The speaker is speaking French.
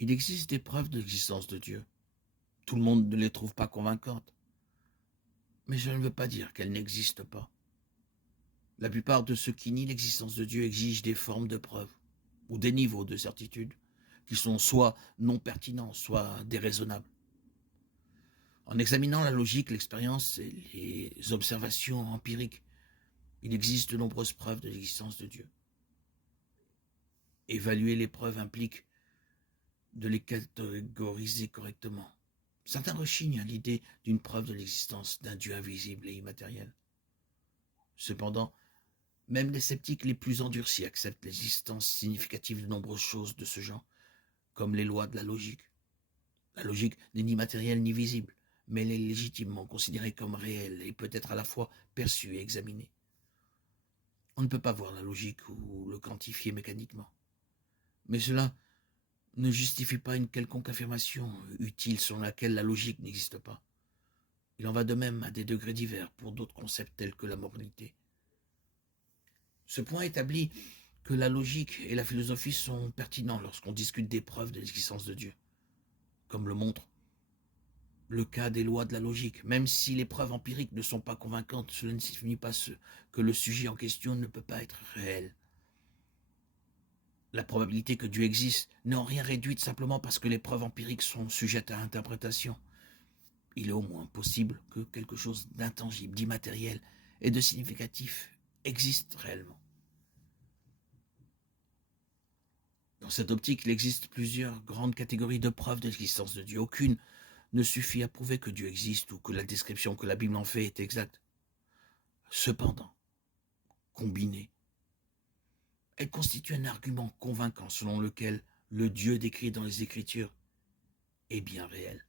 Il existe des preuves de l'existence de Dieu. Tout le monde ne les trouve pas convaincantes. Mais je ne veux pas dire qu'elles n'existent pas. La plupart de ceux qui nient l'existence de Dieu exigent des formes de preuves ou des niveaux de certitude qui sont soit non pertinents, soit déraisonnables. En examinant la logique, l'expérience et les observations empiriques, il existe de nombreuses preuves de l'existence de Dieu. Évaluer les preuves implique de les catégoriser correctement. Certains rechignent à l'idée d'une preuve de l'existence d'un Dieu invisible et immatériel. Cependant, même les sceptiques les plus endurcis acceptent l'existence significative de nombreuses choses de ce genre, comme les lois de la logique. La logique n'est ni matérielle ni visible, mais elle est légitimement considérée comme réelle et peut être à la fois perçue et examinée. On ne peut pas voir la logique ou le quantifier mécaniquement. Mais cela ne justifie pas une quelconque affirmation utile selon laquelle la logique n'existe pas. Il en va de même à des degrés divers pour d'autres concepts tels que la moralité. Ce point établit que la logique et la philosophie sont pertinents lorsqu'on discute des preuves de l'existence de Dieu, comme le montre le cas des lois de la logique. Même si les preuves empiriques ne sont pas convaincantes, cela ne signifie pas que le sujet en question ne peut pas être réel. La probabilité que Dieu existe n'est en rien réduite simplement parce que les preuves empiriques sont sujettes à interprétation. Il est au moins possible que quelque chose d'intangible, d'immatériel et de significatif existe réellement. Dans cette optique, il existe plusieurs grandes catégories de preuves de l'existence de Dieu. Aucune ne suffit à prouver que Dieu existe ou que la description que la Bible en fait est exacte. Cependant, combinée, elle constitue un argument convaincant selon lequel le Dieu décrit dans les Écritures est bien réel.